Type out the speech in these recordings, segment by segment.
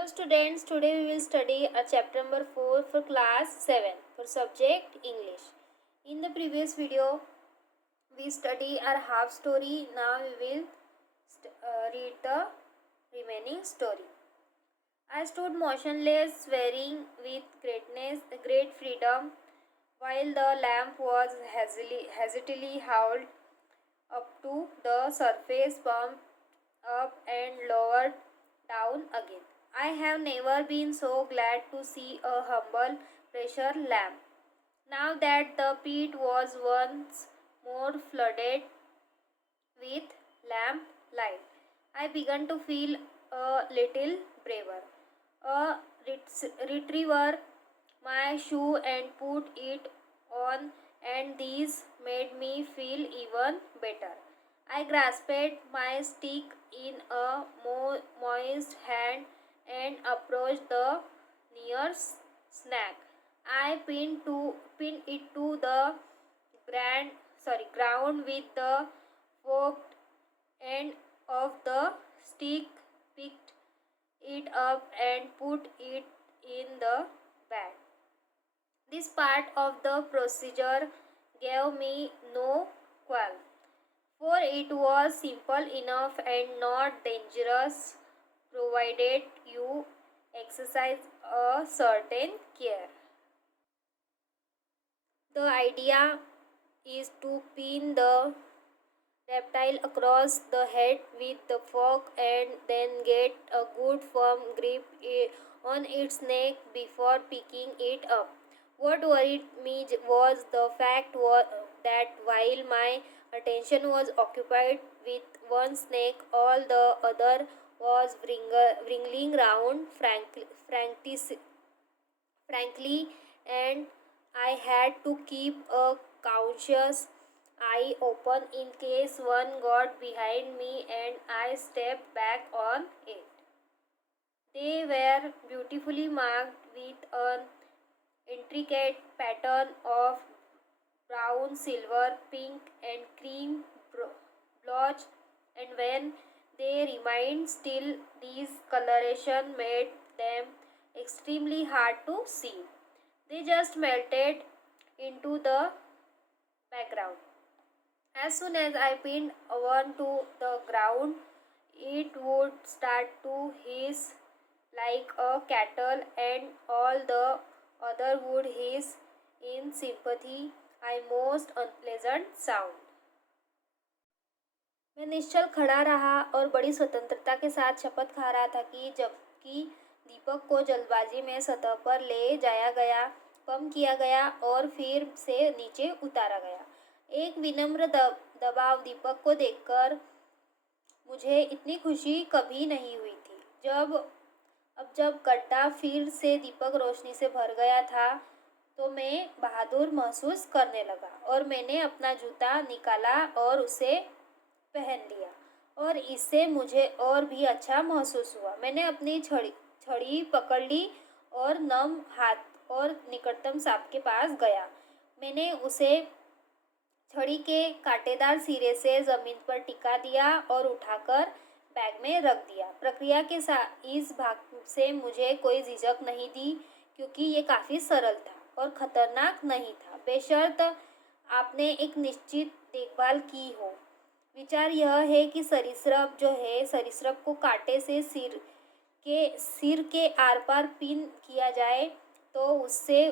Hello students, today we will study a chapter number 4 for class 7 for subject English. In the previous video, we study our half story. Now we will read the remaining story. I stood motionless, swearing with great freedom, while the lamp was hesitantly hauled up to the surface, pumped up and lowered down again. I have never been so glad to see a humble pressure lamp. Now that the pit was once more flooded with lamp light, I began to feel a little braver. A retriever my shoe and put it on, and these made me feel even better. I grasped my stick in a moist hand and approached the nearest snack. I pinned it to the ground with the forked end of the stick, picked it up and put it in the bag. This part of the procedure gave me no qualm, for it was simple enough and not dangerous, provided you exercise a certain care. The idea is to pin the reptile across the head with the fork and then get a good firm grip on its neck before picking it up. What worried me was the that while my attention was occupied with one snake, all the other was wriggling round frankly, and I had to keep a cautious eye open in case one got behind me and I stepped back on it. They were beautifully marked with an intricate pattern of brown, silver, pink, and cream blotch, and when they remained still, these coloration made them extremely hard to see. They just melted into the background. As soon as I pinned one to the ground, it would start to hiss like a cattle, and all the other would hiss in sympathy, a most unpleasant sound. मैं निश्चल खड़ा रहा और बड़ी स्वतंत्रता के साथ शपथ खा रहा था कि जबकि दीपक को जल्दबाजी में सतह पर ले जाया गया, कम किया गया और फिर से नीचे उतारा गया। एक विनम्र दबाव दीपक को देखकर मुझे इतनी खुशी कभी नहीं हुई थी। जब गड्ढा फिर से दीपक रोशनी से भर गया था, तो मैं बहादुर महसूस करने लगा और मैंने अपना जूता निकाला और उसे पहन लिया, और इससे मुझे और भी अच्छा महसूस हुआ। मैंने अपनी छड़ी पकड़ ली और नम हाथ और निकटतम सांप के पास गया। मैंने उसे छड़ी के कांटेदार सिरे से जमीन पर टिका दिया और उठाकर बैग में रख दिया। प्रक्रिया के साथ इस भाग से मुझे कोई झिझक नहीं थी, क्योंकि ये काफ़ी सरल था और ख़तरनाक नहीं था, बेशर्त आपने एक निश्चित देखभाल की हो। विचार यह है कि सरीसृप को कांटे से सिर के आर पार पिन किया जाए, तो उससे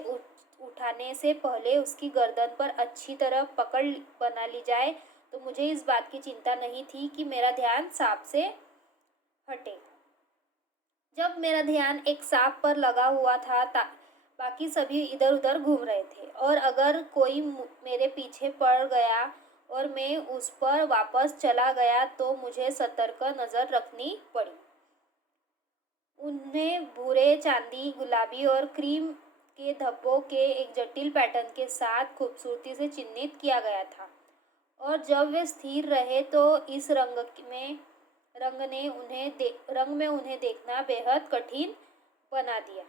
उठाने से पहले उसकी गर्दन पर अच्छी तरह पकड़ बना ली जाए, तो मुझे इस बात की चिंता नहीं थी कि मेरा ध्यान सांप से हटे। जब मेरा ध्यान एक सांप पर लगा हुआ था, बाकी सभी इधर उधर घूम रहे थे, और अगर कोई मेरे पीछे पड़ गया और मैं उस पर वापस चला गया, तो मुझे सतर्क नज़र रखनी पड़ी। उन्हें भूरे, चांदी, गुलाबी और क्रीम के धब्बों के एक जटिल पैटर्न के साथ खूबसूरती से चिन्हित किया गया था, और जब वे स्थिर रहे तो इस रंग में उन्हें देखना बेहद कठिन बना दिया।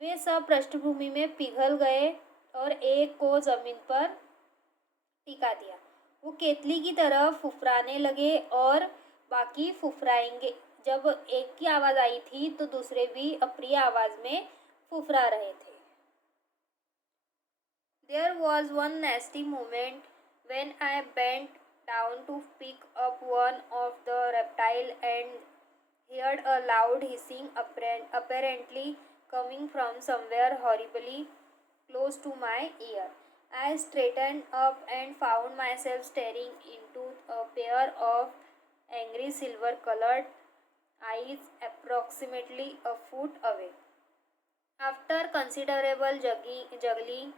वे सब पृष्ठभूमि में पिघल गए और एक को जमीन पर टिका दिया। वो केतली की तरह फुफराने लगे और बाकी फुफराएंगे जब एक की आवाज़ आई थी तो दूसरे भी अप्रिय आवाज़ में फुफरा रहे थे। There was one nasty moment when I bent down to pick up one of the reptile and heard a loud hissing apparently coming from somewhere horribly close to my ear. I straightened up and found myself staring into a pair of angry silver colored eyes approximately a foot away. After considerable juggling,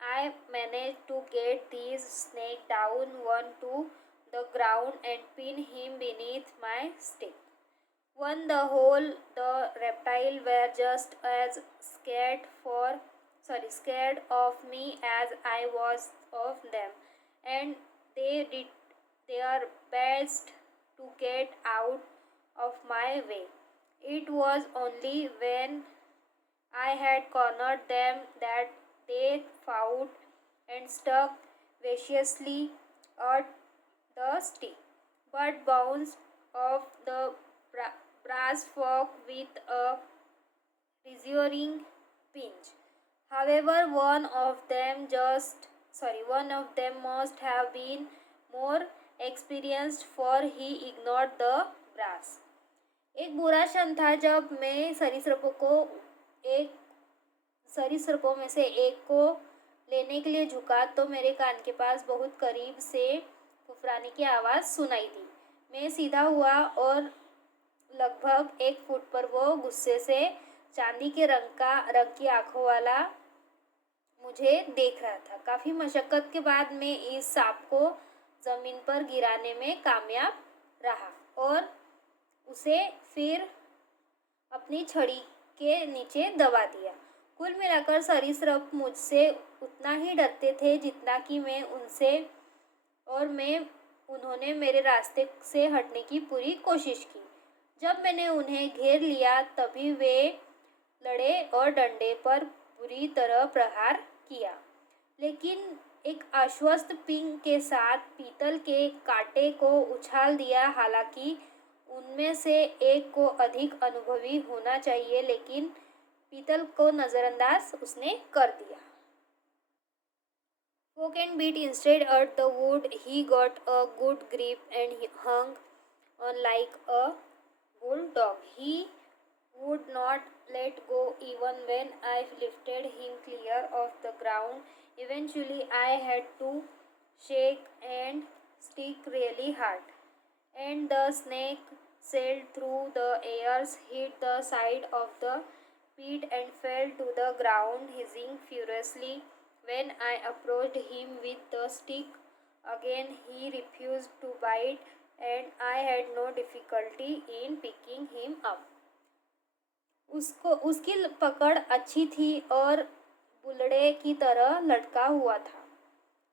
I managed to get this snake down one to the ground and pin him beneath my stick. On the whole, the reptile were just as scared of me as I was of them, and they did their best to get out of my way. It was only when I had cornered them that they fought and stuck viciously at the stick, but bounced off the brass fork with a reassuring pinch. However, one of them must have been more experienced, for he ignored the brass. एक बुरा क्षण था जब मैं सरीसृपों में से एक को लेने के लिए झुका तो मेरे कान के पास बहुत करीब से फुफराने की आवाज़ सुनाई दी। मैं सीधा हुआ और लगभग 1 फुट पर वो गुस्से से चांदी के रंग की आंखों वाला मुझे देख रहा था। काफ़ी मशक्क़त के बाद मैं इस सांप को ज़मीन पर गिराने में कामयाब रहा और उसे फिर अपनी छड़ी के नीचे दबा दिया। कुल मिलाकर सरीसृप मुझसे उतना ही डरते थे जितना कि मैं उनसे, और उन्होंने मेरे रास्ते से हटने की पूरी कोशिश की। जब मैंने उन्हें घेर लिया तभी वे लड़े और डंडे पर बुरी तरह प्रहार किया, लेकिन एक आश्वस्त पिंग के साथ पीतल के कांटे को उछाल दिया। हालांकि उनमें से एक को अधिक अनुभवी होना चाहिए, लेकिन पीतल को नज़रअंदाज उसने कर दिया। Poke and beat instead at the wood. He got a good grip and he hung on like a bulldog. He would not let go even when I lifted him clear of the ground. Eventually, I had to shake and stick really hard, and the snake sailed through the air, hit the side of the pit, and fell to the ground, hissing furiously. When I approached him with the stick again, he refused to bite, and I had no difficulty in picking him up. उसकी पकड़ अच्छी थी और बुलड़े की तरह लटका हुआ था।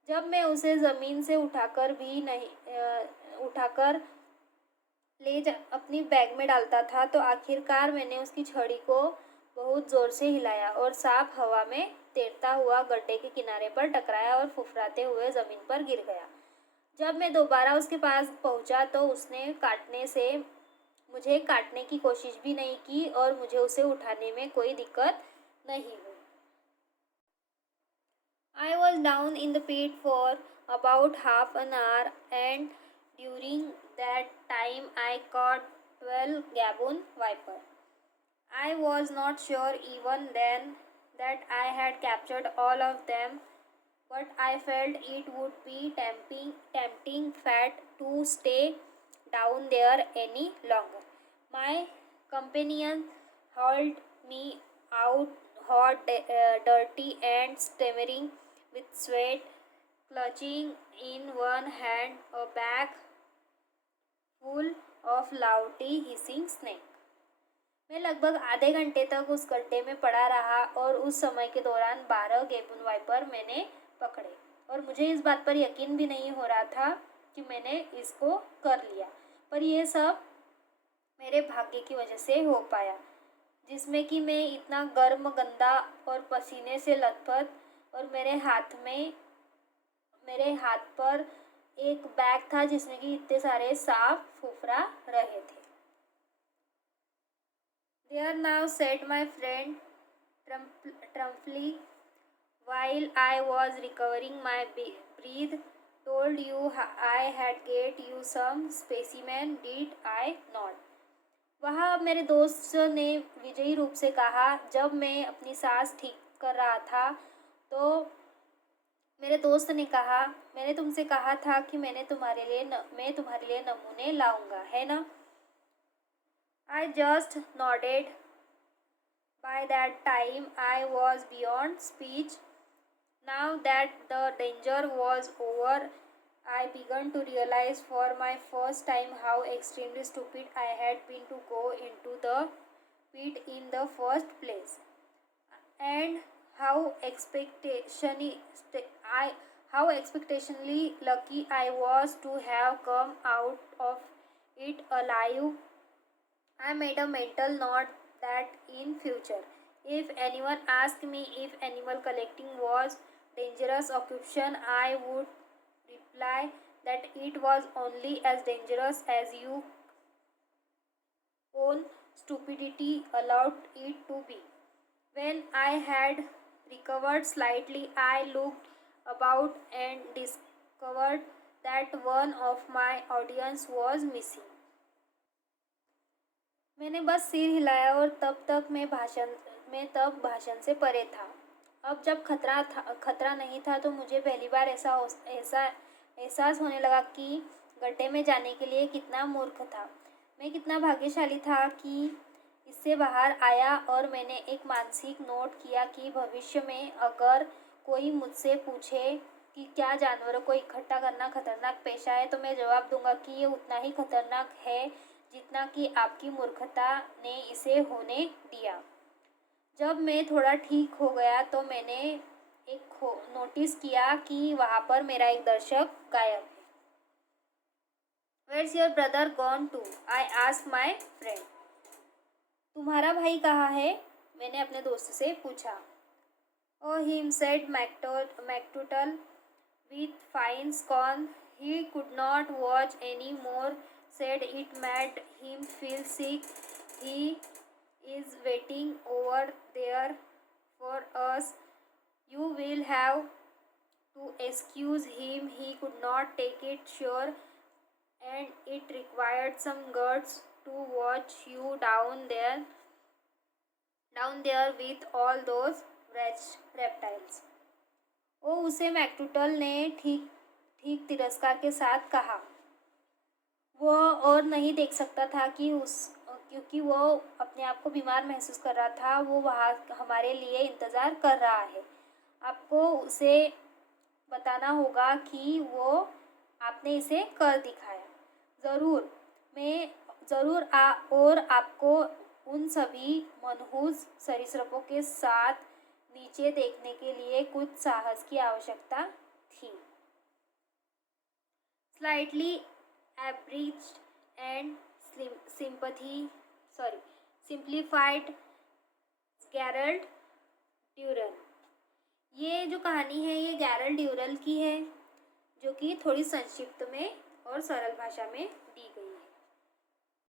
जब मैं उसे ज़मीन से उठाकर अपनी बैग में डालता था तो आखिरकार मैंने उसकी छड़ी को बहुत ज़ोर से हिलाया और सांप हवा में तैरता हुआ गड्ढे के किनारे पर टकराया और फुफराते हुए ज़मीन पर गिर गया। जब मैं दोबारा उसके पास पहुंचा तो उसने मुझे काटने की कोशिश भी नहीं की और मुझे उसे उठाने में कोई दिक्कत नहीं हुई। I was down in the pit for about half an hour, and during that time I caught 12 gaboon viper. I was not sure even then that I had captured all of them, but I felt it would be tempting fate to stay down there any longer. My companion hauled me out hot, dirty, and stammering with sweat, clutching in one hand a bag full of loudly hissing snake. मैं लगभग आधे घंटे तक उस गड्ढे में पड़ा रहा और उस समय के दौरान 12 गेबून वाइपर मैंने पकड़े, और मुझे इस बात पर यकीन भी नहीं हो रहा था कि मैंने इसको कर लिया। पर यह सब मेरे भाग्य की वजह से हो पाया, जिसमें कि मैं इतना गर्म, गंदा और पसीने से लथपथ, और मेरे हाथ पर एक बैग था जिसमें कि इतने सारे सांप फुफरा रहे थे। There now said my friend Trumply, while I was recovering my breath, told you I had get you some specimen, did I not? वह मेरे दोस्त ने विजयी रूप से कहा जब मैं अपनी सांस ठीक कर रहा था तो मेरे दोस्त ने कहा मैंने तुमसे कहा था कि मैं तुम्हारे लिए नमूने लाऊंगा, है ना? I just nodded. By that time I was beyond speech. Now that the danger was over, I began to realize for my first time how extremely stupid I had been to go into the pit in the first place, and I how expectationally lucky I was to have come out of it alive. I made a mental note that in future, if anyone asked me if animal collecting was dangerous occupation, I would reply that it was only as dangerous as your own stupidity allowed it to be. When I had recovered slightly, I looked about and discovered that one of my audience was missing. मैंने बस सिर हिलाया और तब भाषण से परे था। अब जब खतरा नहीं था तो मुझे पहली बार ऐसा एहसास होने लगा कि गड्ढे में जाने के लिए कितना मूर्ख था। मैं कितना भाग्यशाली था कि इससे बाहर आया। और मैंने एक मानसिक नोट किया कि भविष्य में अगर कोई मुझसे पूछे कि क्या जानवरों को इकट्ठा करना खतरनाक पेशा है तो मैं जवाब दूंगा कि ये उतना ही खतरनाक है जितना कि आपकी मूर्खता ने इसे होने दिया। जब मैं थोड़ा ठीक हो गया तो मैंने नोटिस किया कि वहाँ पर मेरा एक दर्शक गायब है। Where's your brother gone to? I asked my friend. तुम्हारा भाई कहाँ है? मैंने अपने दोस्त से पूछा। Oh, him said MacTootle with fine scorn. He could not watch any more. Said it made him feel sick. He is waiting over there for us. You will have to excuse him. He could not take it, sure, and it required some guts to watch you down there with all those reptiles. ओ उसे मैकटूटल ने ठीक तिरस्कार के साथ कहा। वो और नहीं देख सकता था कि क्योंकि वो अपने आप को बीमार महसूस कर रहा था। वो वहाँ हमारे लिए इंतज़ार कर रहा है। आपको उसे बताना होगा कि आपने इसे कर दिखाया। और आपको उन सभी मनहूस सरीसृपों के साथ नीचे देखने के लिए कुछ साहस की आवश्यकता थी। Slightly abridged and simplified Gerald ड्यूरल। ये जो कहानी है ये गैरल्ड ड्यूरल की है जो कि थोड़ी संक्षिप्त में और सरल भाषा में